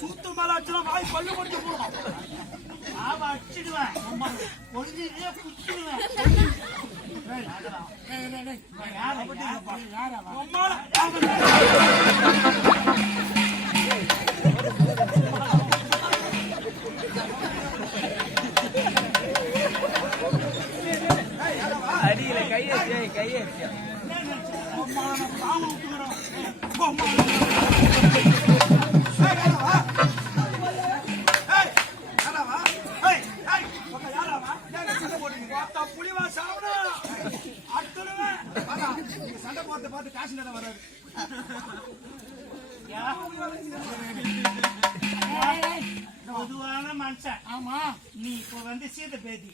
சுத்து மேல வாய் பல்லு முடிஞ்சு போடுவோம் அடிச்சிடுவேன் குச்சிடுவேன் அடியில கையெழுத்தியா புலிவா சாப்பிட சண்டை போட்டு பார்த்து காசு நேரம் வராது பொதுவான மனுஷன். ஆமா நீ இப்ப வந்து சீத பேதி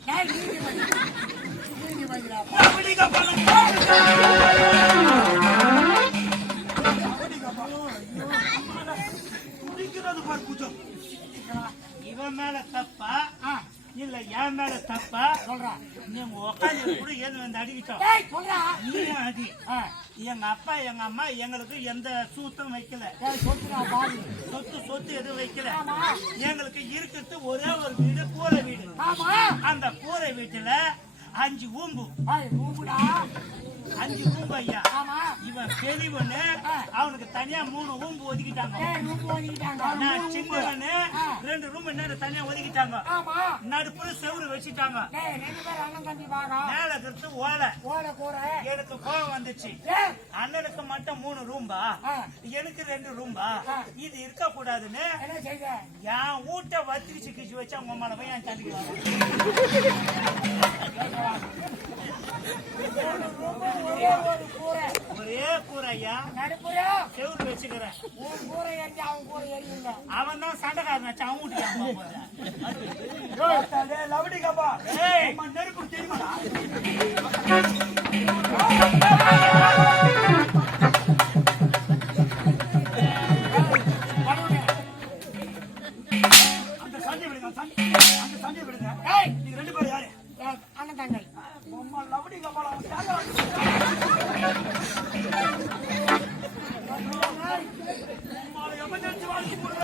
இவன் மேல தப்பா இல்ல என் மேல தப்பா சொல்றான். நீங்க உட்காந்து கூட ஏது வந்து அடிக்கிட்டோம். நீ அடி. எங்க அப்பா எங்க அம்மா எங்களுக்கு எந்த சூத்தம் வைக்கல, சொத்து எதுவும் வைக்கல. எங்களுக்கு இருக்கிறது ஒரே ஒரு வீடு, கூரை வீடு. அந்த கூரை வீட்டுல 5 ஊம்பு. 5 ஊம்பு ஐயா. இவன் பெரியவனு, அவனுக்கு தனியா 3 ஊம்பு ஒதுக்கிட்டாங்க. நான் சின்னவனு 2 ரூம் என்ன தனியா ஒதுக்கிட்டாங்க. நடுப்புற செவுரு வச்சுட்டாங்க. மேல இருக்கிறது ஓலை. எனக்கு கோவம் வந்துச்சு. அண்ணனுக்கு மட்டும் 3 ரூம்பா, எனக்கு 2 ரூம்பா. இது இருக்க கூடாதுன்னு என் வீட்டை வத்திரிச்சு கிச்சு வச்சு அவங்க அம்மால போய் என் தண்ணிக்கு ஒரே கூரை ஐயா. செவுரு வச்சுக்கிறேன். அவன் தான் சண்டைக்காரன். அவன் வீட்டுக்கு நெருப்பு தெரியுமா? அந்த சண்டை விடுங்க, அந்த சண்டை விடுங்க. நீங்க 2 பேரும் யாரு? அண்ணன் தங்கை. லவடி கபாலம்